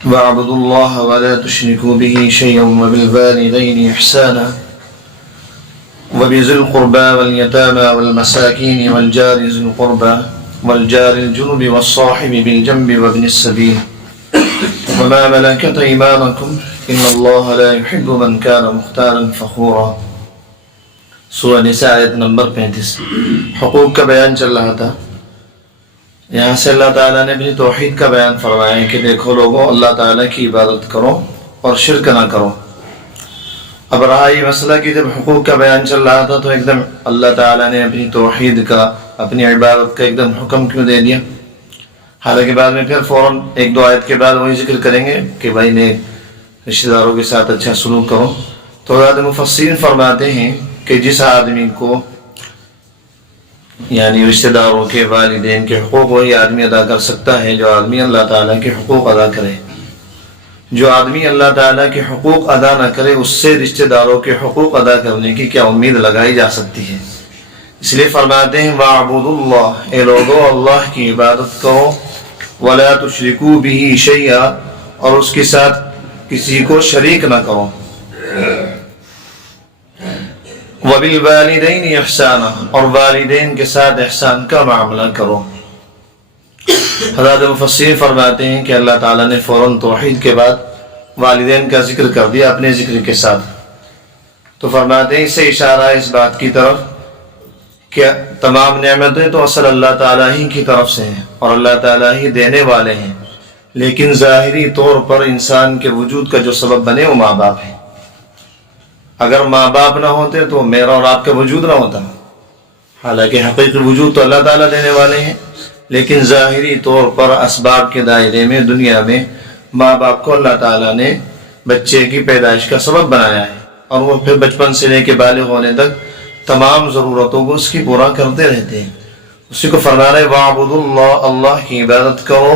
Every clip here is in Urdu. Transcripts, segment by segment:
واعبدوا الله ولا تشركوا به شيئا وبالوالدين إحسانا وبذي القربى واليتامى والمساكين والجار ذي القربى والجار الجنب والصاحب بالجنب وابن السبيل وما ملكت أيمانكم إن الله لا يحب من كان مختالا فخورا. سورہ نساء آیت نمبر 35. حقوق کا بیان چل رہا تھا. یہاں سے اللہ تعالیٰ نے اپنی توحید کا بیان فرمایا ہے کہ دیکھو لوگوں، اللہ تعالیٰ کی عبادت کرو اور شرک نہ کرو. اب رہا یہ مسئلہ کہ جب حقوق کا بیان چل رہا تھا تو ایک دم اللہ تعالیٰ نے اپنی توحید کا، اپنی عبادت کا ایک دم حکم کیوں دے دیا؟ حالانکہ بعد میں پھر فوراً ایک دو آیت کے بعد وہی ذکر کریں گے کہ بھائی نے رشتہ داروں کے ساتھ اچھا سلوک کرو. تو حضرات مفسرین فرماتے ہیں کہ جس آدمی کو یعنی رشتہ داروں کے، والدین کے حقوق وہی آدمی ادا کر سکتا ہے جو آدمی اللہ تعالیٰ کے حقوق ادا کرے. جو آدمی اللہ تعالیٰ کے حقوق ادا نہ کرے اس سے رشتہ داروں کے حقوق ادا کرنے کی کیا امید لگائی جا سکتی ہے؟ اس لیے فرماتے ہیں وَاعْبُدُوا اللَّهَ، اے لوگو اللہ کی عبادت کرو، وَلَا تُشْرِكُوا بِهِ شَيْئًا، اور اس کے ساتھ کسی کو شریک نہ کرو. وَبِالْوَالِدَيْنِ إِحْسَانًا، اور والدین کے ساتھ احسان کا معاملہ کرو. حضرات مفسرین فرماتے ہیں کہ اللہ تعالیٰ نے فوراً توحید کے بعد والدین کا ذکر کر دیا اپنے ذکر کے ساتھ. تو فرماتے ہیں اس سے اشارہ ہے اس بات کی طرف کہ تمام نعمتیں تو اصل اللہ تعالیٰ ہی کی طرف سے ہیں اور اللہ تعالیٰ ہی دینے والے ہیں، لیکن ظاہری طور پر انسان کے وجود کا جو سبب بنے وہ ماں باپ ہیں. اگر ماں باپ نہ ہوتے تو میرا اور آپ کا وجود نہ ہوتا. حالانکہ حقیقی وجود تو اللہ تعالیٰ دینے والے ہیں، لیکن ظاہری طور پر اسباب کے دائرے میں دنیا میں ماں باپ کو اللہ تعالیٰ نے بچے کی پیدائش کا سبب بنایا ہے، اور وہ پھر بچپن سے لے کے بالغ ہونے تک تمام ضرورتوں کو اس کی پورا کرتے رہتے ہیں. اسی کو فرما رہے وَاعْبُدُوا اللَّهَ، اللہ کی عبادت کرو،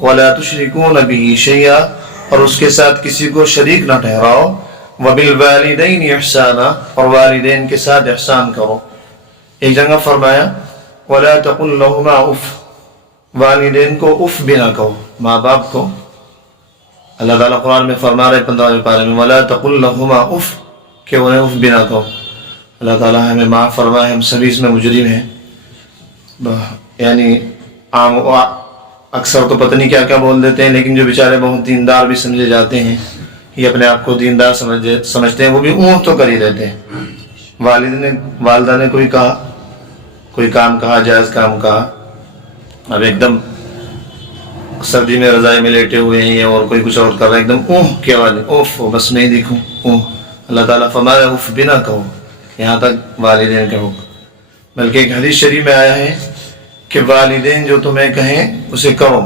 وَلَا تُشْرِكُونَ بِهِ شَيْئًا، اور اس کے ساتھ کسی کو شریک نہ ٹھہراؤ. وَبِالْوَالِدَيْنِ إِحْسَانًا، اور والدین کے ساتھ احسان کرو. ایک جگہ فرمایا وَلَا تَقُلْ لَهُمَا اُفْ، والدین کو اف بھی نہ کہو. ماں باپ کو اللہ تعالیٰ قرآن میں فرما رہے 15ویں پارے میں وَلَا تَقُلْ لَهُمَا اُفْ، کہ انہیں اف بھی نہ کہو. اللہ تعالیٰ ہمیں معاف فرمائے، ہم سبھی اس میں مجرم ہیں. یعنی عام اکثر تو پتہ نہیں کیا کیا بول دیتے ہیں، لیکن جو بیچارے بہت دیندار بھی سمجھے جاتے ہیں، یہ اپنے آپ کو دیندار سمجھتے ہیں، وہ بھی اونٹ تو کر ہی دیتے ہیں. والدہ نے کوئی کام کہا، جائز کام کہا، اب ایک دم سردی میں رضائی میں لیٹے ہوئے ہیں اور کوئی کچھ اور کر رہا ہے، ایک دم اوہ کی آواز، اوف بس نہیں دیکھوں اوہ. اللہ تعالیٰ فرمایا اف بھی نہ کہو، یہاں تک والدین کے حکم. بلکہ ایک حدیث شریف میں آیا ہے کہ والدین جو تمہیں کہیں اسے کرو،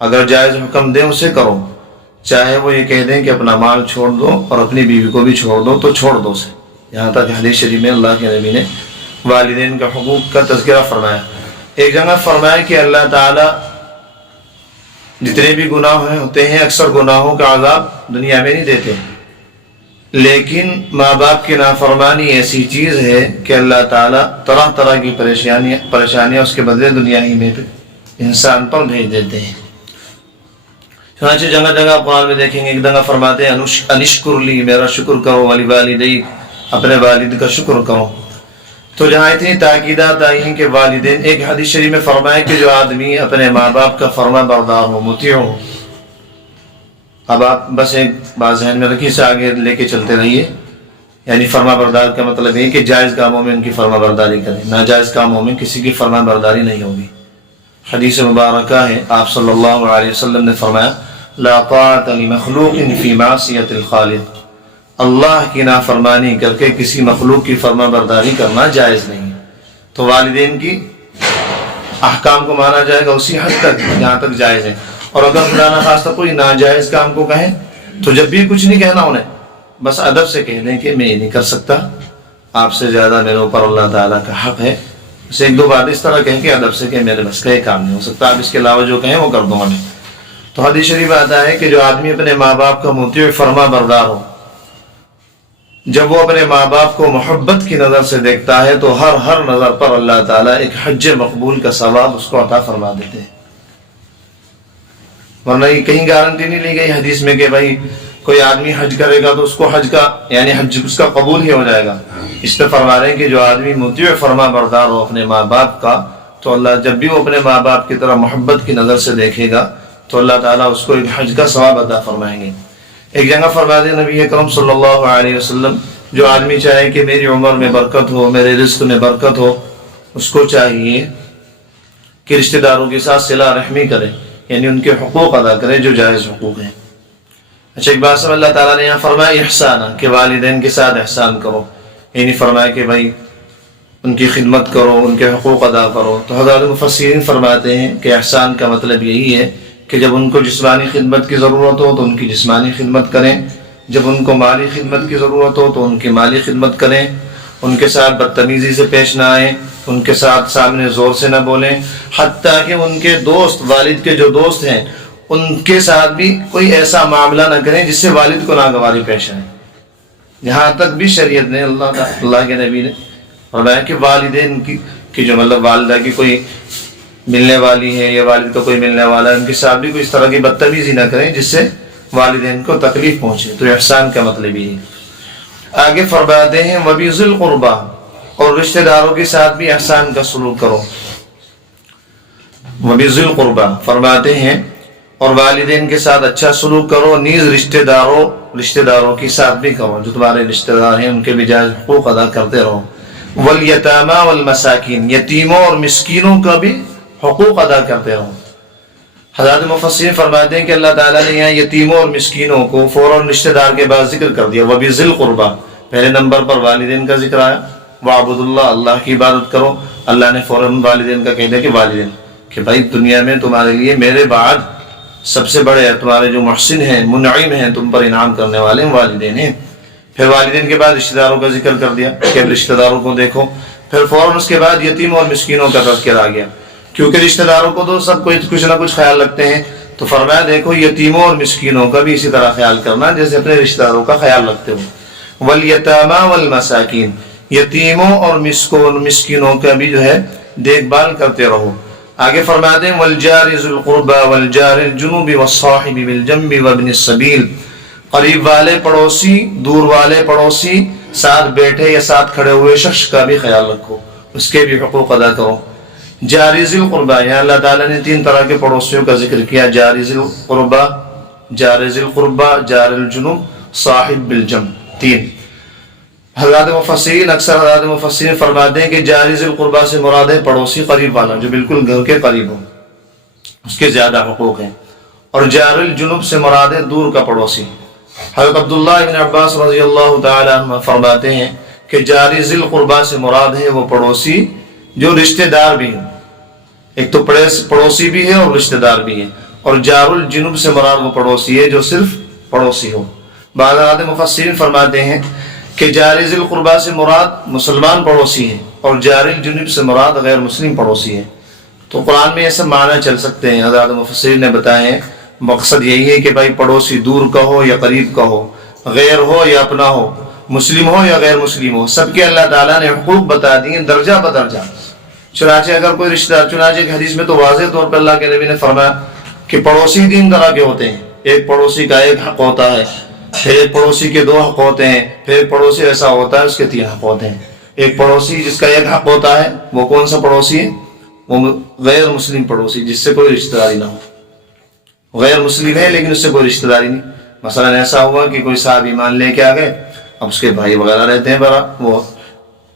اگر جائز حکم دیں اسے کرو، چاہے وہ یہ کہہ دیں کہ اپنا مال چھوڑ دو اور اپنی بیوی کو بھی چھوڑ دو تو چھوڑ دو اسے. یہاں تک حدیث شریف میں اللہ کے نبی نے والدین کا حقوق کا تذکرہ فرمایا. ایک جگہ فرمایا کہ اللہ تعالیٰ جتنے بھی گناہ ہوتے ہیں اکثر گناہوں کا عذاب دنیا میں نہیں دیتے، لیکن ماں باپ کی نافرمانی ایسی چیز ہے کہ اللہ تعالیٰ طرح طرح کی پریشانیاں اس کے بدلے دنیا ہی میں انسان پر بھیج دیتے ہیں. چنانچہ جگہ جگہ قرآن میں دیکھیں گے ایک جگہ فرماتے ہیں انشکر لی، میرا شکر کرو، وَلِوَالِدَيْکَ، اپنے والد کا شکر کرو. تو جہاں اتنی تاکیدات آئی ہیں کہ والدین، ایک حدیث شریف میں فرمایا کہ جو آدمی اپنے ماں باپ کا فرما بردار ہو، مطیع ہو. اب آپ بس ایک بات ذہن میں رکھیے، سے آگے لے کے چلتے رہیے. یعنی فرما بردار کا مطلب یہ کہ جائز کاموں میں ان کی فرما برداری کریں، ناجائز کاموں میں کسی کی فرما برداری نہیں ہوگی. حدیث مبارکہ ہے، آپ صلی اللہ علیہ وسلم نے فرمایا لا طاعت لمخلوق فی معصیت الخالق، اللہ کی نافرمانی کر کے کسی مخلوق کی فرما برداری کرنا جائز نہیں. تو والدین کی احکام کو مانا جائے گا اسی حد تک جہاں تک جائز ہے، اور اگر خدا نخواستہ کوئی ناجائز کام کو کہیں تو جب بھی کچھ نہیں کہنا انہیں، بس ادب سے کہہ دیں کہ میں یہ نہیں کر سکتا، آپ سے زیادہ میرے اوپر اللہ تعالیٰ کا حق ہے. اسے ایک دو بار اس طرح کہیں کہ ادب سے کہ میرے بس کا یہ کام نہیں ہو سکتا، آپ اس کے علاوہ جو کہیں وہ کر دوں گا میں. تو حدیث شریف آتا ہے کہ جو آدمی اپنے ماں باپ کا مطیع فرما بردار ہو، جب وہ اپنے ماں باپ کو محبت کی نظر سے دیکھتا ہے تو ہر نظر پر اللہ تعالیٰ ایک حج مقبول کا ثواب اس کو عطا فرما دیتے ہیں. ورنہ یہ کہیں گارنٹی نہیں لی گئی حدیث میں کہ بھائی کوئی آدمی حج کرے گا تو اس کو حج کا یعنی حج اس کا قبول ہی ہو جائے گا. اس پہ فرما رہے ہیں کہ جو آدمی مطیع فرما بردار ہو اپنے ماں باپ کا، تو اللہ جب بھی وہ اپنے ماں باپ کی طرح محبت کی نظر سے دیکھے گا تو اللہ تعالیٰ اس کو ایک حج کا ثواب عطا فرمائیں گے. ایک جگہ فرماتے ہیں نبی اکرم صلی اللہ علیہ وسلم، جو آدمی چاہے کہ میری عمر میں برکت ہو، میرے رزق میں برکت ہو، اس کو چاہیے کہ رشتہ داروں کے ساتھ صلہ رحمی کرے، یعنی ان کے حقوق ادا کرے جو جائز حقوق ہیں. اچھا، ایک بات سب اللہ تعالیٰ نے یہاں فرمایا احسانہ، کہ والدین کے ساتھ احسان کرو، یعنی فرمایا کہ بھائی ان کی خدمت کرو، ان کے حقوق ادا کرو. تو حضرات مفسرین فرماتے ہیں کہ احسان کا مطلب یہی ہے کہ جب ان کو جسمانی خدمت کی ضرورت ہو تو ان کی جسمانی خدمت کریں، جب ان کو مالی خدمت کی ضرورت ہو تو ان کی مالی خدمت کریں، ان کے ساتھ بدتمیزی سے پیش نہ آئیں، ان کے ساتھ سامنے زور سے نہ بولیں، حتیٰ کہ ان کے دوست، والد کے جو دوست ہیں ان کے ساتھ بھی کوئی ایسا معاملہ نہ کریں جس سے والد کو ناگواری پیش آئے. یہاں تک بھی شریعت نے، اللہ کے نبی نے فرمایا کہ والدین کی جو مطلب والدہ کی کوئی ملنے والی ہے یا والد کا کوئی ملنے والا ہے، ان کے ساتھ بھی کوئی اس طرح کی بدتمیزی نہ کریں جس سے والدین کو تکلیف پہنچے. تو احسان کا مطلب یہ ہے. آگے فرماتے ہیں وَبِذِي الْقُرْبَى، اور رشتہ داروں کے ساتھ بھی احسان کا سلوک کرو. وَبِذِي الْقُرْبَى فرماتے ہیں اور والدین کے ساتھ اچھا سلوک کرو، نیز رشتہ داروں کے ساتھ بھی کرو، جو تمہارے رشتہ دار ہیں ان کے بھی جائز حقوق ادا کرتے رہو. وَالْيَتَامَى وَالْمَسَاكِينَ، یتیموں اور مسکینوں کا بھی حقوق ادا کرتے رہو. حضرات مفسرین فرماتے ہیں کہ اللہ تعالیٰ نے یہاں یتیموں اور مسکینوں کو فوراً رشتہ دار کے بعد ذکر کر دیا. وَبِذِي الْقُرْبَى، پہلے نمبر پر والدین کا ذکر آیا. وَاعْبُدُوا اللَّهَ، اللہ کی عبادت کرو. اللہ نے فوراً والدین کا کہہ دیا کہ والدین، کہ بھائی دنیا میں تمہارے لیے میرے بعد سب سے بڑے تمہارے جو محسن ہیں، منعم ہیں، تم پر انعام کرنے والے والدین ہیں. پھر والدین کے بعد رشتہ داروں کا ذکر کر دیا کہ اب رشتہ داروں کو دیکھو. پھر فوراً اس کے بعد یتیم اور مسکینوں کا تذکرہ آ گیا، کیونکہ رشتہ داروں کو تو سب کچھ نہ کچھ خیال رکھتے ہیں. تو فرمایا دیکھو یتیموں اور مسکینوں کا بھی اسی طرح خیال کرنا جیسے اپنے رشتہ داروں کا خیال رکھتے ہو. وَالْيَتَامَى وَالْمَسَاكِينَ، یتیموں اور مسکینوں کا بھی جو ہے دیکھ بھال کرتے رہو. آگے فرماتے ہیں وَالْجَارِ ذِي الْقُرْبَى وَالْجَارِ الْجُنُوبِ وَالصَّاحِبِ بِالْجَنبِ وَابْنِ السَّبِيلِ، قریب والے پڑوسی، دور والے پڑوسی، ساتھ بیٹھے یا ساتھ کھڑے ہوئے شخص کا بھی خیال رکھو، اس کے بھی حقوق ادا کرو. جاری ذی القربہ، یہاں اللہ تعالیٰ نے 3 طرح کے پڑوسیوں کا ذکر کیا. جاری ذی القربہ، جار ذی القربہ، جار الجنوب، صاحب بالجنب، 3. حضرات مفسرین حضرات مفسرین فرماتے ہیں کہ جاری ذی القربہ سے مراد ہے پڑوسی قریب والا جو بالکل گھر کے قریب ہو، اس کے زیادہ حقوق ہیں. اور جار الجنوب سے مراد ہے دور کا پڑوسی. حضرت عبداللہ بن عباس رضی اللہ تعالی عنہ فرماتے ہیں کہ جاری ذی القربہ سے مراد ہے وہ پڑوسی جو رشتہ دار بھی ہیں، ایک تو پڑوسی بھی ہے اور رشتہ دار بھی ہے. اور جار الجنوب سے مراد وہ پڑوسی ہے جو صرف پڑوسی ہو. بعض حضرات مفسرین فرماتے ہیں کہ جاری ذی القربہ سے مراد مسلمان پڑوسی ہے اور جار الجنوب سے مراد غیر مسلم پڑوسی ہے. تو قرآن میں ایسے معنی چل سکتے ہیں. حضرات مفسرین نے بتائے ہیں مقصد یہی ہے کہ بھائی پڑوسی دور کا ہو یا قریب کا ہو، غیر ہو یا اپنا ہو، مسلم ہو یا غیر مسلم ہو، سب کے اللہ تعالیٰ نے حقوق بتا دیے درجہ بدرجہ. چنانچہ اگر کوئی رشتہ دار، چنانچہ ایک حدیث میں تو واضح طور پر اللہ کے نبی نے فرمایا کہ پڑوسی 3 طرح کے ہوتے ہیں. ایک پڑوسی کا 1 حق ہوتا ہے، پھر ایک پڑوسی کے 2 حق ہوتے ہیں، پھر ایک پڑوسی ایسا ہوتا ہے اس کے 3 حق ہوتے ہیں. ایک پڑوسی جس کا 1 حق ہوتا ہے وہ کون سا پڑوسی ہے؟ وہ غیر مسلم پڑوسی جس سے کوئی رشتہ داری نہ ہو. غیر مسلم ہے لیکن اس سے کوئی رشتہ داری نہیں. مثلا ایسا ہوا کہ کوئی صاحب ایمان لے کے آ گئے، اب اس کے بھائی وغیرہ رہتے ہیں وہ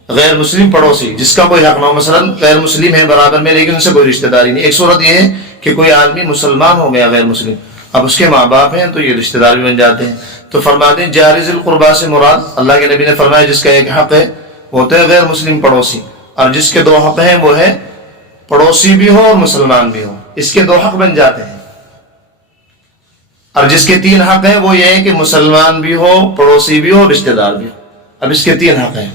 غیر مسلم پڑوسی جس کا کوئی حق نہ ہو، مثلا غیر مسلم ہے برابر میں لیکن ان سے کوئی رشتہ داری نہیں. ایک صورت یہ ہے کہ کوئی آدمی مسلمان ہو گیا غیر مسلم، اب اس کے ماں باپ ہیں تو یہ رشتہ دار بھی بن جاتے ہیں. تو فرماتے ہیں جار ذی القربہ سے مراد، اللہ کے نبی نے فرمایا جس کا 1 حق ہے وہ ہوتا ہے غیر مسلم پڑوسی، اور جس کے 2 حق ہیں وہ ہے پڑوسی بھی ہو اور مسلمان بھی ہو، اس کے 2 حق بن جاتے ہیں. اور جس کے 3 حق ہیں وہ یہ ہے کہ مسلمان بھی ہو، پڑوسی بھی ہو، رشتہ دار بھی ہو. اب اس کے 3 حق ہیں.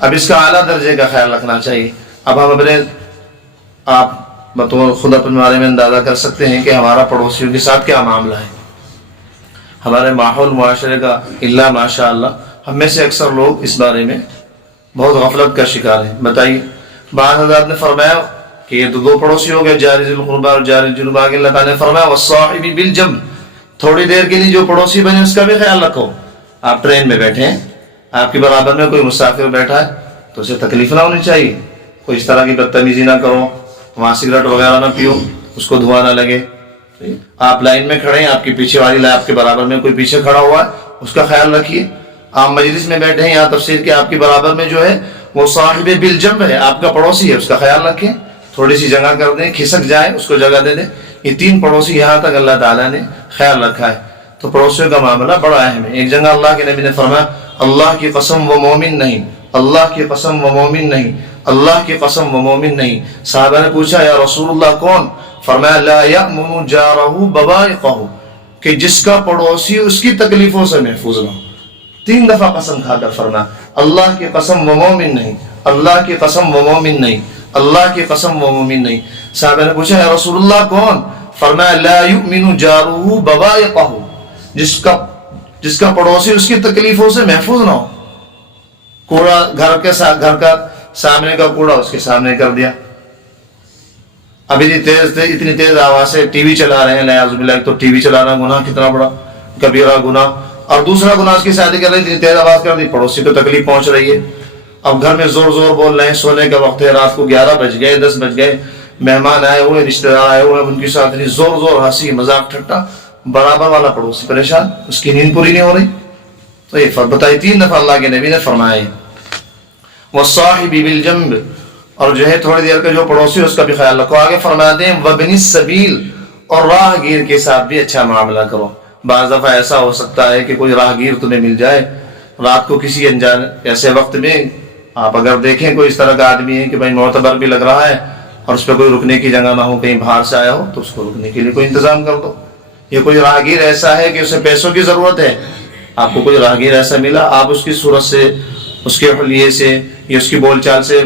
اب اس کا اعلیٰ درجے کا خیال رکھنا چاہیے. اب ہم آپ بطور خود اپنے بارے میں اندازہ کر سکتے ہیں کہ ہمارا پڑوسیوں کے ساتھ کیا معاملہ ہے. ہمارے ماحول معاشرے کا اللہ ماشاء اللہ ہم میں سے اکثر لوگ اس بارے میں بہت غفلت کا شکار ہیں. بتائیے، بعض حضرات نے فرمایا کہ یہ تو دو پڑوسی ہو گئے، جار ذی القربى اور جار الجنب. آگے اللہ تعالیٰ نے فرمایا والصاحب بالجنب، تھوڑی دیر کے لیے جو پڑوسی بنے اس کا بھی خیال رکھو. آپ ٹرین میں بیٹھے ہیں، آپ کے برابر میں کوئی مسافر بیٹھا ہے تو اسے تکلیف نہ ہونی چاہیے. کوئی اس طرح کی بدتمیزی نہ کرو، وہاں سگریٹ وغیرہ نہ پیو، اس کو دھواں نہ لگے. آپ لائن میں کھڑے ہیں، آپ کی پیچھے والی لائن آپ کے برابر میں کوئی پیچھے کھڑا ہوا ہے، اس کا خیال رکھیے. آپ مجلس میں بیٹھے ہیں، یہاں تفسیر کے آپ کے برابر میں جو ہے وہ صاحب بالجنب ہے، آپ کا پڑوسی ہے، اس کا خیال رکھیں. تھوڑی سی جگہ کر دیں، کھسک جائے اس کو جگہ دے دیں. یہ تین پڑوسی یہاں تک اللہ تعالیٰ نے خیال رکھا ہے. تو پڑوسیوں کا معاملہ بڑا اہم ہے. ایک جگہ اللہ کے نبی نے فرمایا اللہ کی قسم وہ مومن نہیں، اللہ کی قسم وہ مومن نہیں، اللہ کی قسم وہ مومن نہیں. صحابہ نے پوچھا یا رسول اللہ کون؟ فرمایا لا یأمن جارہ بوائقہ، کہ جس کا پڑوسی اس کی تکلیفوں سے محفوظ نہ ہو. 3 دفعہ قسم کھا کر فرمایا اللہ کی قسم وہ مومن نہیں، اللہ کی قسم وہ مومن نہیں، اللہ کی قسم وہ مومن نہیں. صحابہ نے پوچھا یا رسول اللہ کون؟ فرمایا لا یؤمن جارہ بوائقہ، جس کا پڑوسی اس کی تکلیفوں سے محفوظ نہ ہو. کوڑا گھر کا سامنے کا کوڑا اس کے سامنے کر دیا. اب اتنی تیز آواز سے ٹی وی چلا رہے ہیں، نعوذ باللہ. تو ٹی وی چلانا گناہ کتنا بڑا کبیرہ گناہ. اور دوسرا گناہ اس کی شادی کر رہی اتنی تیز آواز کر دی، پڑوسی کو تکلیف پہنچ رہی ہے. اب گھر میں زور زور بول رہے ہیں، سونے کا وقت ہے، رات کو 11 بج گئے 10 بج گئے، مہمان آئے ہوئے، رشتہ دار آئے ہوئے، ان کے ساتھ زور زور ہنسی مذاق ٹھٹا. برابر والا پڑوسی پریشان، اس کی نیند پوری نہیں ہو رہی. تو یہ بتائی 3 دفعہ اللہ کے نبی نے فرمایا والصاحب بالجنب، اور جو ہے تھوڑی دیر کا جو پڑوسی اس کا بھی خیال رکھو. آگے فرماتے ہیں وابن السبیل، اور راہ گیر کے ساتھ بھی اچھا معاملہ کرو. بعض دفعہ ایسا ہو سکتا ہے کہ کوئی راہ گیر تمہیں مل جائے رات کو کسی انجان ایسے وقت میں. آپ اگر دیکھیں کوئی اس طرح کا آدمی ہے کہ بھائی معتبر بھی لگ رہا ہے اور اس پہ کوئی رکنے کی جگہ نہ ہو، کہیں باہر سے آیا ہو، تو اس کو رکنے کے لیے کوئی انتظام کر دو. یہ کوئی راہگیر ایسا ہے کہ اسے پیسوں کی ضرورت ہے، آپ کو کوئی راہگیر ایسا ملا، آپ اس کی صورت سے، اس کے حلیے سے یا اس کی بول چال سے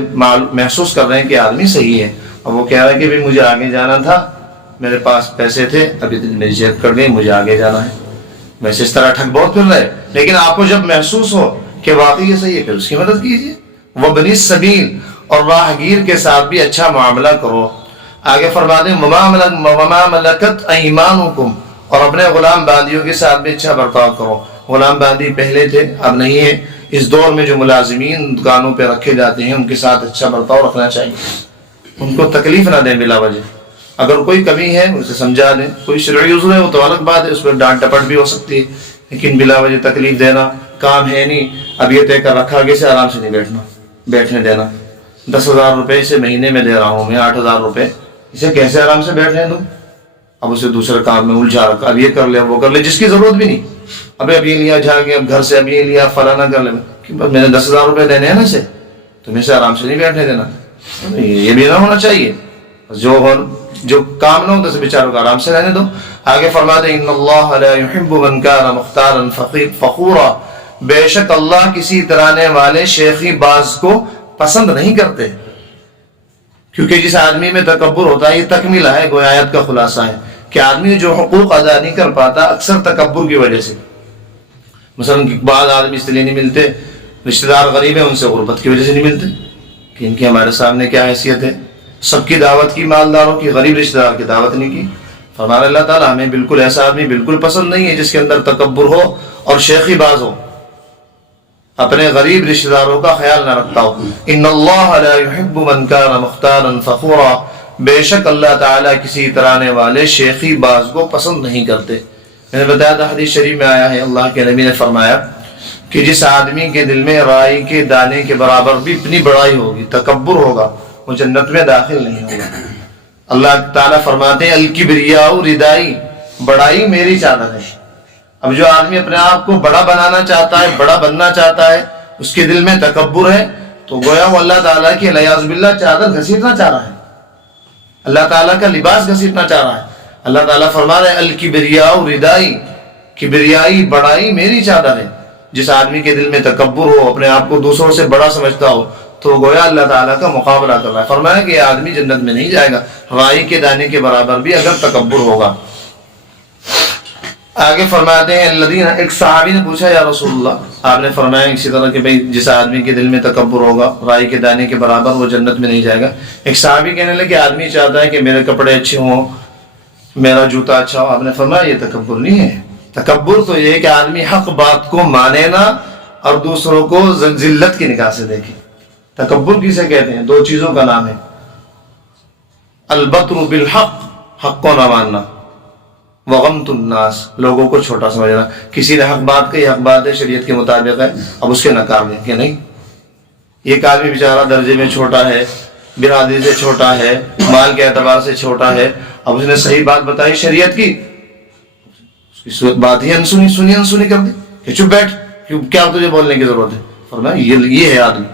محسوس کر رہے ہیں کہ آدمی صحیح ہے. اور وہ کہہ رہا ہے کہ بھی مجھے آگے جانا تھا، میرے پاس پیسے تھے، ابھی میری جیب کر گئی، مجھے آگے جانا ہے. ویسے اس طرح ٹھگ بہت پھر رہے، لیکن آپ کو جب محسوس ہو کہ واقعی یہ صحیح ہے، پھر اس کی مدد کیجیے. وابن السبیل، اور راہگیر کے ساتھ بھی اچھا معاملہ کرو. آگے فرما دیں وما ملکت ایمانکم، اور اپنے غلام باندیوں کے ساتھ بھی اچھا برتاؤ کرو. غلام باندی پہلے تھے، اب نہیں ہے. اس دور میں جو ملازمین دکانوں پہ رکھے جاتے ہیں ان کے ساتھ اچھا برتاؤ رکھنا چاہیے، ان کو تکلیف نہ دیں بلا وجہ. اگر کوئی کمی ہے اسے سمجھا دیں، کوئی شرعی عذر ہے وہ تو الگ بات ہے، اس پر ڈانٹ ٹپٹ بھی ہو سکتی ہے، لیکن بلا وجہ تکلیف دینا کام ہے نہیں. اب یہ طے کر رکھا کہ اسے آرام سے نہیں بیٹھنے دینا. 10,000 روپے اسے مہینے میں دے رہا ہوں میں، 8,000 روپے، اسے کیسے آرام سے بیٹھنے دوں؟ اب اسے دوسرے کام میں الجھا رکھا، اب یہ کر لے وہ کر لے، جس کی ضرورت بھی نہیں. اب یہ لیا جا کے، اب گھر سے اب یہ لیا فلانا کر لے، کہ بس میں نے 10,000 روپے دینے ہیں نا اسے، تمہیں سے آرام سے نہیں بیٹھنے دینا. یہ بھی نہ ہونا چاہیے. جو کام نہ ہو تو اسے بیچاروں کو آرام سے رہنے دو. آگے فرما دیں ان اللہ لا يحب من كان مختارا فخورا، بے شک اللہ کسی ترانے والے شیخی باز کو پسند نہیں کرتے. کیونکہ جس آدمی میں تکبر ہوتا ہے، یہ تکمیلہ ہے، گویا آیت کا خلاصہ ہے کہ آدمی جو حقوق ادا نہیں کر پاتا اکثر تکبر کی وجہ سے. مثلا بعض آدمی اس لیے نہیں ملتے، رشتہ دار غریب ہیں، ان سے غربت کی وجہ سے نہیں ملتے کہ ان کی ہمارے سامنے کیا حیثیت ہے. سب کی دعوت کی، مالداروں کی، غریب رشتہ دار کی دعوت نہیں کی. فرمایا اللہ تعالیٰ ہمیں بالکل ایسا آدمی بالکل پسند نہیں ہے جس کے اندر تکبر ہو اور شیخی باز ہو، اپنے غریب رشتہ داروں کا خیال نہ رکھتا ہو. ان اللہ لا يحب من كان مختارا فخورا، بے شک اللہ تعالیٰ کسی ترانے والے شیخی باز کو پسند نہیں کرتے. میں نے بتایا تھا حدیث شریف میں آیا ہے، اللہ کے نبی نے فرمایا کہ جس آدمی کے دل میں رائی کے دانے کے برابر بھی اتنی بڑائی ہوگی، تکبر ہوگا، وہ جنت میں داخل نہیں ہوگا. اللہ تعالیٰ فرماتے ہیں الکبریاء ردائی، بڑائی میری چادر ہے. اب جو آدمی اپنے آپ کو بڑا بنانا چاہتا ہے، بڑا بننا چاہتا ہے، اس کے دل میں تکبر ہے، تو گویا وہ اللہ تعالیٰ کی علیہ باللہ چادر گھسیٹنا چاہ رہا ہے، اللہ تعالیٰ کا لباس گھسیٹنا چاہ رہا ہے. اللہ تعالیٰ فرما رہے الکبریاء ردائی، کبریائی بڑائی میری چادر ہے. جس آدمی کے دل میں تکبر ہو، اپنے آپ کو دوسروں سے بڑا سمجھتا ہو، تو گویا اللہ تعالیٰ کا مقابلہ کر رہا ہے. فرمایا کہ یہ آدمی جنت میں نہیں جائے گا، رائی کے دانے کے برابر بھی اگر تکبر ہوگا. آگے فرماتے ہیں الذین، ایک صحابی نے پوچھا یا رسول اللہ، آپ نے فرمایا اسی طرح کہ بھئی جس آدمی کے دل میں تکبر ہوگا رائی کے دانے کے برابر، وہ جنت میں نہیں جائے گا۔ ایک صحابی کہنے لگے کہ آدمی چاہتا ہے کہ میرے کپڑے اچھے ہوں، میرا جوتا اچھا ہو۔ آپ نے فرمایا یہ تکبر نہیں ہے، تکبر تو یہ ہے کہ آدمی حق بات کو مانے نہ اور دوسروں کو ذلت کی نگاہ سے دیکھے۔ تکبر کسے کہتے ہیں؟ دو چیزوں کا نام ہے، البطر بالحق، حق کو نہ ماننا، وغمت الناس، لوگوں کو چھوٹا سمجھنا۔ کسی نے حق بات کہی، حق بات ہے، شریعت کے مطابق ہے، اب اس کے نکار دیں کہ نہیں، ایک آدمی بیچارہ درجے میں چھوٹا ہے، برادری سے چھوٹا ہے، مال کے اعتبار سے چھوٹا ہے، اب اس نے صحیح بات بتائی شریعت کی، اس کی بات ہی انسنی کر دی کہ چپ بیٹھ، کیا تجھے بولنے کی ضرورت ہے؟ فرمایا یہ ہے آدمی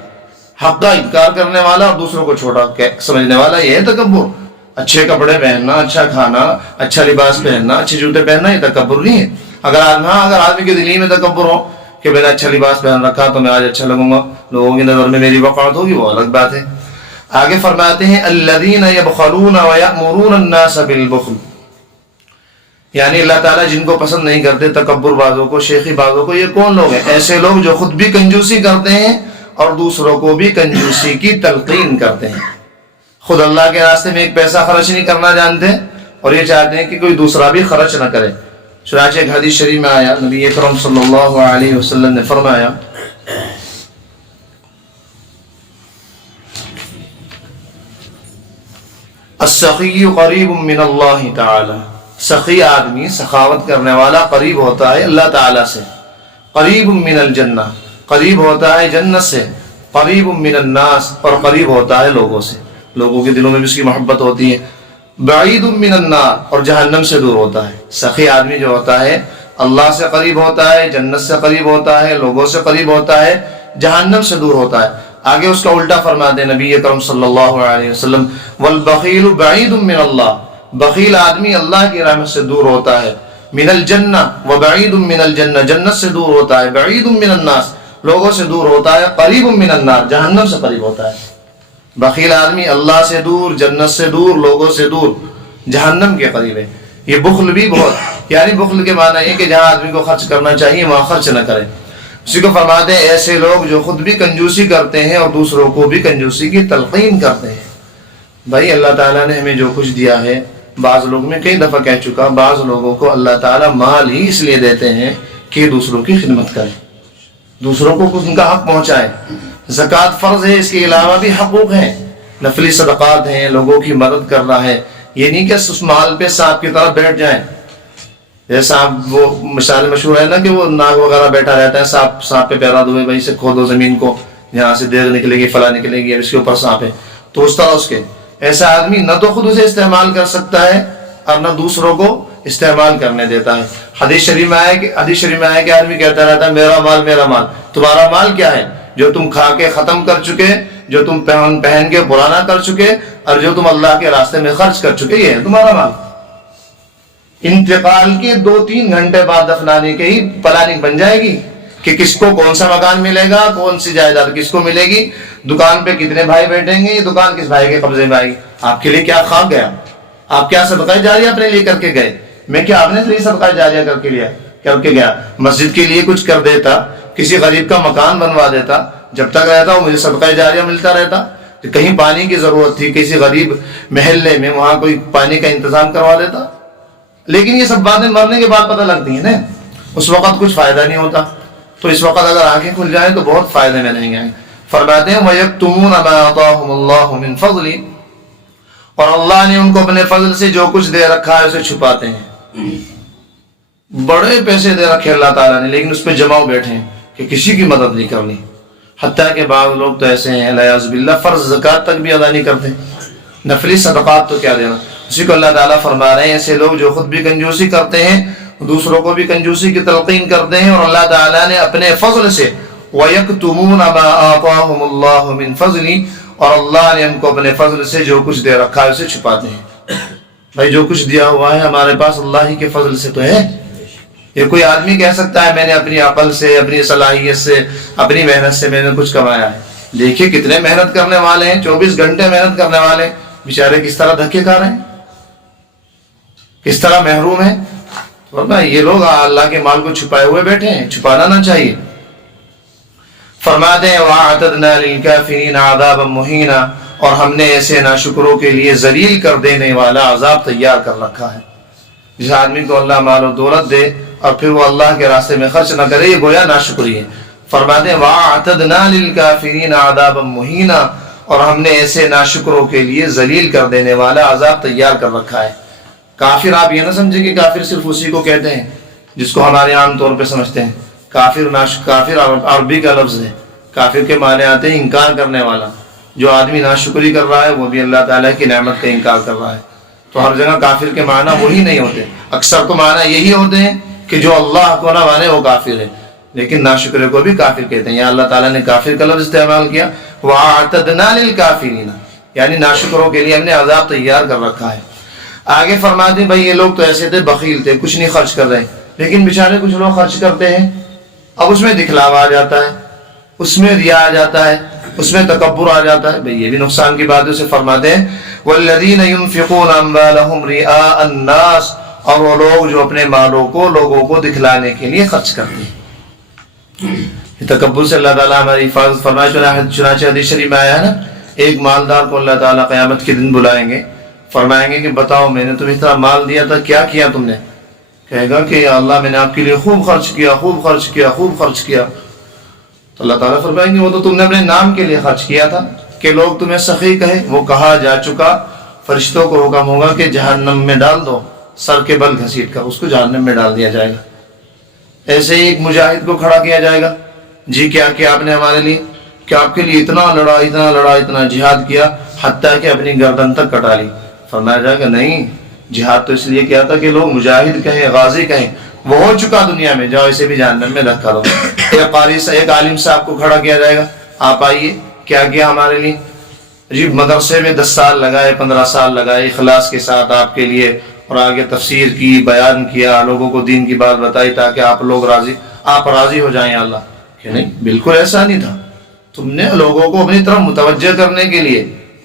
حق کا انکار کرنے والا اور دوسروں کو چھوٹا سمجھنے والا، یہ ہے تکبر۔ اچھے کپڑے پہننا، اچھا کھانا، اچھا لباس پہننا، اچھے جوتے پہننا، یہ تکبر نہیں ہے۔ اگر آدمی کے دل میں تکبر ہو کہ میں نے اچھا لباس پہن رکھا تو میں آج اچھا لگوں گا، لوگوں کی نظر میں میری وقاحت ہوگی، وہ الگ بات ہے۔ آگے فرماتے ہیں الذین یبخلون ویأمرون الناس بالبخل، یعنی اللہ تعالیٰ جن کو پسند نہیں کرتے، تکبر بازوں کو، شیخی بازوں کو، یہ کون لوگ ہیں؟ ایسے لوگ جو خود بھی کنجوسی کرتے ہیں اور دوسروں کو بھی کنجوسی کی تلقین کرتے ہیں، خود اللہ کے راستے میں ایک پیسہ خرچ نہیں کرنا جانتے اور یہ چاہتے ہیں کہ کوئی دوسرا بھی خرچ نہ کرے۔ چنانچہ ایک حدیث شریف میں آیا، نبی اکرم صلی اللہ علیہ وسلم نے فرمایا السخی قریب من اللہ تعالی، سخی آدمی، سخاوت کرنے والا قریب ہوتا ہے اللہ تعالیٰ سے، قریب من الجنہ، قریب ہوتا ہے جنت سے، قریب من الناس، اور قریب ہوتا ہے لوگوں سے، لوگوں کے دلوں میں بھی اس کی محبت ہوتی ہے، بعید من النار، اور جہنم سے دور ہوتا ہے۔ سخی آدمی جو ہوتا ہے اللہ سے قریب ہوتا ہے، جنت سے قریب ہوتا ہے، لوگوں سے قریب ہوتا ہے، جہنم سے دور ہوتا ہے۔ آگے اس کا الٹا فرماتے ہیں نبی اکرم صلی اللہ علیہ وسلم والبخیل بعید من اللہ، بخیل آدمی اللہ کی رحمت سے دور ہوتا ہے، من الجنہ وبعید من الجنہ، جنت سے دور ہوتا ہے، بعید من الناس، لوگوں سے دور ہوتا ہے، قریب من النار، جہنم سے قریب ہوتا ہے۔ بخیل آدمی اللہ سے دور، جنت سے دور، لوگوں سے دور، جہنم کے قریب ہے۔ یہ بخل بھی بہت، یعنی بخل کے معنی یہ کہ جہاں آدمی کو خرچ کرنا چاہیے وہاں خرچ نہ کرے۔ اسی کو فرماتے ہیں ایسے لوگ جو خود بھی کنجوسی کرتے ہیں اور دوسروں کو بھی کنجوسی کی تلقین کرتے ہیں۔ بھائی اللہ تعالیٰ نے ہمیں جو کچھ دیا ہے، بعض لوگ میں کئی دفعہ کہہ چکا، بعض لوگوں کو اللہ تعالیٰ مال ہی اس لیے دیتے ہیں کہ دوسروں کی خدمت کریں، دوسروں کو ان کا حق پہنچائے۔ زکوٰۃ فرض ہے، اس کے علاوہ بھی حقوق ہیں، نفلی صدقات ہیں، لوگوں کی مدد کرنا ہے۔ یہ نہیں کہ اس مال پہ سانپ کی طرح بیٹھ جائیں، جیسا وہ مثال مشہور ہے نا کہ وہ ناگ وغیرہ بیٹھا رہتا ہے، سانپ پہ پیرا دو، بھائی سے کھودو زمین کو، یہاں سے دیگ نکلے گی، فلاں نکلے گی، اب اس کے اوپر سانپ ہے، تو اس طرح اس کے ایسا آدمی نہ تو خود اسے استعمال کر سکتا ہے اور نہ دوسروں کو استعمال کرنے دیتا ہے۔ حدیث شریف میں آیا کہ آدمی کہتا رہتا ہے میرا مال میرا مال۔ تمہارا مال کیا ہے؟ جو تم کھا کے ختم کر چکے، جو تم پہن کے پرانا کر چکے، اور جو تم اللہ کے راستے میں خرچ کر چکے، یہ ہے تمہارا مال۔ انتقال کے 2-3 گھنٹے بعد دفنانے کے ہی پلاننگ بن جائے گی کہ کس کو کون سا مکان ملے گا، کون سی جائیداد کس کو ملے گی، دکان پہ کتنے بھائی بیٹھیں گے، یہ دکان کس بھائی کے قبضے میں آئے گی۔ آپ کے لیے کیا خواب گیا؟ آپ کیا صدقہ جاریہ اپنے لیے کر کے گئے؟ میں کیا آپ نے صدقہ جاریہ کر کے گیا؟ مسجد کے لیے کچھ کر دیتا، کسی غریب کا مکان بنوا دیتا، جب تک رہتا وہ مجھے صدقہ جاریہ ملتا رہتا۔ کہیں پانی کی ضرورت تھی کسی غریب محلے میں، وہاں کوئی پانی کا انتظام کروا دیتا۔ لیکن یہ سب باتیں مرنے کے بعد پتہ لگتی ہیں نا، اس وقت کچھ فائدہ نہیں ہوتا، تو اس وقت اگر آنکھیں کھل جائیں تو بہت فائدے میں رہیں گے۔ فرماتے ہیں وَيَكْتُمُونَ مَا آتَاهُمُ اللَّهُ مِنْ فَضْلِهِ، اور اللہ نے ان کو اپنے فضل سے جو کچھ دے رکھا ہے اسے چھپاتے ہیں۔ بڑے پیسے دے رکھے اللہ تعالیٰ نے، لیکن اس پہ جماؤ بیٹھے ہیں کہ کسی کی مدد نہیں کرنی۔ حتیٰ کہ بعض لوگ تو ایسے ہیں والعیاذ باللہ فرض زکوٰۃ تک بھی ادا نہیں کرتے، نفلی صدقات تو کیا دینا۔ اسی کو اللہ تعالیٰ فرما رہے ہیں ایسے لوگ جو خود بھی کنجوسی کرتے ہیں، دوسروں کو بھی کنجوسی کی تلقین کرتے ہیں، اور اللہ تعالیٰ نے اپنے فضل سے وَيَكْتُمُونَ مَا آتَاهُمُ اللَّهُ مِنْ فَضْلِهِ، اور اللہ نے ہم کو اپنے فضل سے جو کچھ دے رکھا ہے اسے چھپاتے ہیں۔ بھائی جو کچھ دیا ہوا ہے ہمارے پاس اللہ ہی کے فضل سے تو ہے۔ یہ کوئی آدمی کہہ سکتا ہے میں نے اپنی عقل سے، اپنی صلاحیت سے، اپنی محنت سے میں نے کچھ کمایا ہے؟ دیکھیے کتنے محنت کرنے والے ہیں، 24 گھنٹے محنت کرنے والے بیچارے کس طرح دھکے کھا رہے ہیں، کس طرح محروم ہیں۔ فرمایا یہ لوگ اللہ کے مال کو چھپائے ہوئے بیٹھے ہیں، چھپانا نہ چاہیے۔ فرماتے ہیں وَأَعْتَدْنَا لِلْكَافِرِينَ عَذَابًا مُهِينًا، اور ہم نے ایسے ناشکروں کے لیے ذلیل کر دینے والا عذاب تیار کر رکھا ہے۔ جس آدمی کو اللہ مال و دولت دے اور پھر وہ اللہ کے راستے میں خرچ نہ کرے، یہ گویا ناشکری ہے۔ فرماتے ہیں وَأَعْتَدْنَا لِلْكَافِرِينَ عَذَابًا مُهِينًا، اور ہم نے ایسے ناشکروں کے لیے ذلیل کر دینے والا عذاب تیار کر رکھا ہے۔ کافر آپ یہ نہ سمجھیں کہ کافر صرف اسی کو کہتے ہیں جس کو ہمارے عام طور پہ سمجھتے ہیں۔ کافر عربی کا لفظ ہے، کافر کے معنی آتے ہیں انکار کرنے والا۔ جو آدمی ناشکری کر رہا ہے وہ بھی اللہ تعالیٰ کی نعمت کا انکار کر رہا ہے۔ تو ہر جگہ کافر کے معنی وہی نہیں ہوتے، اکثر تو معنی یہی ہوتے ہیں کہ جو اللہ کو نہ مانے وہ کافر ہے، لیکن ناشکرے کو بھی کافر کہتے ہیں۔ یہاں اللہ تعالیٰ نے کافر کا لفظ استعمال کیا، وَأَعْتَدْنَا لِلْكَافِرِينَ، یعنی ناشکروں کے لیے ہم نے عذاب تیار کر رکھا ہے۔ آگے فرماتے ہیں بھائی یہ لوگ تو ایسے تھے، بخیل تھے، کچھ نہیں خرچ کر رہے، لیکن بیچارے کچھ لوگ خرچ کرتے ہیں، اب اس میں دکھلاوا آ جاتا ہے، اس میں ریا آ جاتا ہے، اس میں تکبر آ جاتا ہے، بھئی یہ بھی نقصان کی بات ہے۔ اسے فرماتے ہیں وَالَّذِينَ يُنْفِقُونَ أَمْوَالَهُمْ رِئَاءَ النَّاسِ، اور وہ لوگ جو اپنے مالوں کو لوگوں کو دکھلانے کے لیے خرچ کرتے ہیں۔ تکبر سے اللہ تعالیٰ ہماری حفاظت فرمائے۔ چنانچہ حدیث شریف میں آیا ہے نا، ایک مالدار کو اللہ تعالیٰ قیامت کے دن بلائیں گے، فرمائیں گے کہ بتاؤ میں نے تمہیں اتنا مال دیا تھا، کیا کیا تم نے؟ کہے گا کہ یا اللہ میں نے آپ کے لیے خوب خرچ کیا، خوب خرچ کیا، خوب خرچ کیا۔ تو اللہ تعالیٰ فرمائیں گے وہ تو تم نے اپنے نام کے لیے خرچ کیا تھا کہ لوگ تمہیں سخی کہے، وہ کہا جا چکا، فرشتوں کو حکم ہوگا کہ جہنم میں ڈال دو، سر کے بل گھسیٹ کر اس کو جہنم میں ڈال دیا جائے گا۔ ایسے ہی ایک مجاہد کو کھڑا کیا جائے گا، جی کیا کیا آپ نے ہمارے لیے، کہ آپ کے لیے اتنا لڑا اتنا لڑا اتنا جہاد کیا، حتیٰ کہ اپنی گردن تک کٹا لی۔ فرمایا جائے گا نہیں، جہاد تو اس لیے کیا تھا کہ لوگ مجاہد کہیں، غازی کہیں، وہ ہو چکا دنیا میں، جاؤ اسے بھی جہنم میں رکھا دو۔ ایک عالم صاحب کو کھڑا کیا جائے گا، آپ آئیے کیا کیا ہمارے لیے، جی مدرسے میں 10 سال لگائے، 15 سال لگائے اخلاص کے ساتھ آپ کے لیے، اور آگے تفسیر کی، بیان کیا، لوگوں کو دین کی بات بتائی تاکہ آپ راضی ہو جائیں اللہ۔ کہ نہیں، بالکل ایسا نہیں تھا، تم نے لوگوں کو اپنی طرف متوجہ کرنے کے لیے،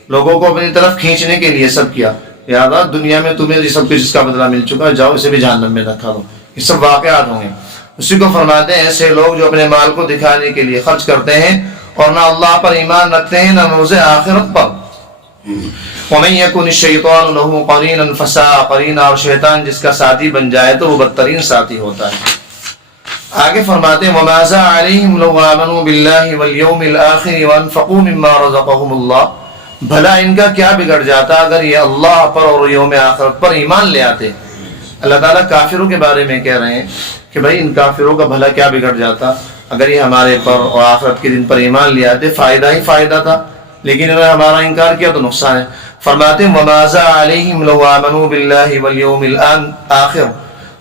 لوگوں کو اپنی طرف کھینچنے کے لیے سب کیا۔ یاد آ دنیا میں تمہیں یہ سب کچھ اس کا بدلہ مل چکا، جاؤ اسے بھی جہنم میں رکھا دو۔ یہ سب واقعات ہوں گے۔ اسی کو فرماتے ہیں ایسے لوگ جو اپنے مال کو دکھانے کے لیے خرچ کرتے ہیں اور نہ اللہ پر ایمان رکھتے ہیں نہ روز آخرت پر۔ وَمَن يَكُنِ الشَّيْطَانُ لَهُ قَرِينًا فَسَاءَ قَرِينًا، اور شیطان جس کا ساتھی بن جائے تو وہ بدترین ساتھی ہوتا ہے۔ آگے فرماتے ہیں وَمَاذَا عَلَيْهِمْ لَوْ آمَنُوا بِاللَّهِ وَالْيَوْمِ الْآخِرِ وَأَنفَقُوا مِمَّا رَزَقَهُمُ اللَّهُ، بھلا ان کا کیا بگڑ جاتا اگر یہ اللہ پر اور یوم آخرت پر ایمان لے آتے۔ اللہ تعالیٰ کافروں کے بارے میں کہہ رہے ہیں کہ بھائی ان کافروں کا بھلا کیا بگڑ جاتا اگر یہ ہمارے پر اور آخرت کے دن پر ایمان لے آتے، فائدہ ہی فائدہ تھا، لیکن اگر ہمارا انکار کیا تو نقصان ہے۔ فرماتے ہیں وَمَاذَا عَلَيْهِمْ لَوْ آمَنُوا بِاللَّهِ وَالْيَوْمِ الْآخِرِ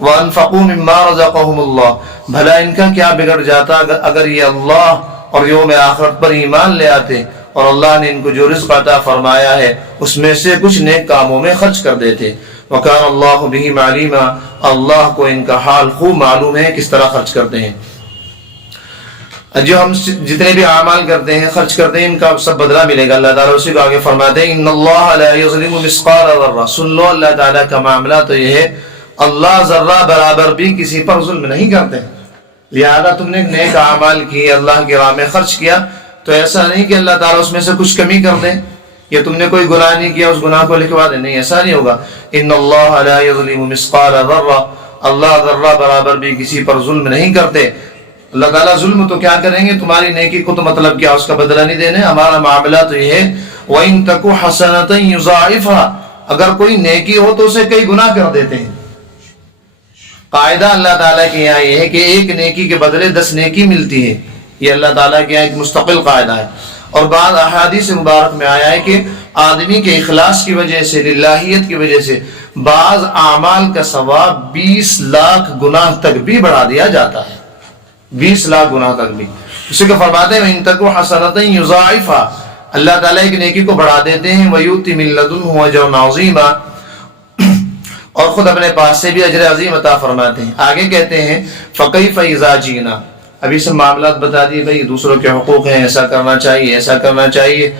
وَأَنفَقُوا مِمَّا رَزَقَهُمُ اللَّهُ، بھلا ان کا کیا بگڑ جاتا اگر یہ اللہ اور یوم آخرت پر ایمان لے آتے اور اللہ نے ان کو جو رزق عطا فرمایا ہے اس میں سے کچھ نیک کاموں میں خرچ کر دیتے۔ وَكَانَ اللَّهُ بِهِمْ عَلِيمًا، اللہ کو ان کا حال خوب معلوم ہے کس طرح خرچ کرتے ہیں۔ جو ہم جتنے بھی اعمال کرتے ہیں، خرچ کرتے ہیں، ان کا سب بدلہ ملے گا۔ اللہ تعالیٰ اسی کو آگے فرماتے ہیں إِنَّ اللَّهَ لَا يَظْلِمُ مِثْقَالَ ذَرَّةٍ، سن لو اللہ تعالیٰ کا معاملہ تو یہ ہے اللہ ذرہ برابر بھی کسی پر ظلم نہیں کرتے۔ لہذا تم نے نیک اعمال کی، اللہ کی راہ میں خرچ کیا، تو ایسا نہیں کہ اللہ تعالیٰ اس میں سے کچھ کمی کر دے، یا تم نے کوئی گناہ نہیں کیا اس گناہ کو لکھوا دے، نہیں، ایسا نہیں ہوگا۔ إِنَّ اللَّهَ لَا يَظْلِمُ مِثْقَالَ ذَرَّةٍ، اللہ ذرہ برابر بھی کسی پر ظلم نہیں کرتے۔ اللہ تعالیٰ ظلم تو کیا کریں گے، تمہاری نیکی کو تو مطلب کیا اس کا بدلہ نہیں دینے، ہمارا معاملہ تو یہ ہے وَإِن تَكُ حَسَنَةً يُضَاعِفْهَا، اگر کوئی نیکی ہو تو اسے کئی گناہ کر دیتے ہیں۔ قاعدہ اللہ تعالیٰ کے یہاں یہ ہے کہ ایک نیکی کے بدلے 10 نیکی ملتی ہے، یہ اللہ تعالیٰ کے یہاں ایک مستقل قاعدہ ہے۔ اور بعض احادیث مبارک میں آیا ہے کہ آدمی کے اخلاص کی وجہ سے، للہیت کی وجہ سے بعض اعمال کا ثواب 20 لاکھ گناہ تک بھی بڑھا دیا جاتا ہے، 20 لاکھ گناہ تک بھی۔ اسی کو فرماتے ہیں وَإِن تَكُ حَسَنَةً يُضَاعِفْهَا، اللہ تعالیٰ ایک نیکی کو بڑھا دیتے ہیں، وَيُؤْتِ مِن لَّدُنْهُ أَجْرًا عَظِيمًا، اور خود اپنے پاس سے بھی اجر عظیم عطا فرماتے ہیں۔ آگے کہتے ہیں فَكَيْفَ إِذَا جِئْنَا، ابھی سب معاملات بتا دیے، بھائی دوسروں کے حقوق ہیں، ایسا کرنا چاہیے، ایسا کرنا چاہیے،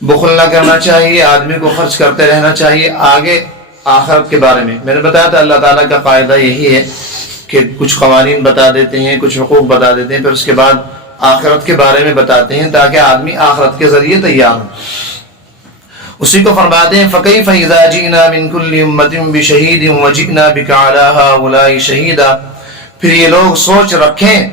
بخل نہ کرنا چاہیے، آدمی کو خرچ کرتے رہنا چاہیے۔ آگے آخرت کے بارے میں نے بتایا تھا اللہ تعالیٰ کا قاعدہ یہی ہے کہ کچھ قوانین بتا دیتے ہیں، کچھ حقوق بتا دیتے ہیں، پھر اس کے بعد آخرت کے بارے میں بتاتے ہیں تاکہ آدمی آخرت کے ذریعے تیار ہو۔ اسی کو فرماتے ہیں فَكَيْفَ إِذَا جِئْنَا مِن كُلِّ أُمَّةٍ بِشَهِيدٍ وَجِئْنَا بِكَ عَلَىٰ هَٰؤُلَاءِ شَهِيدًا۔ پھر یہ لوگ سوچ رکھیں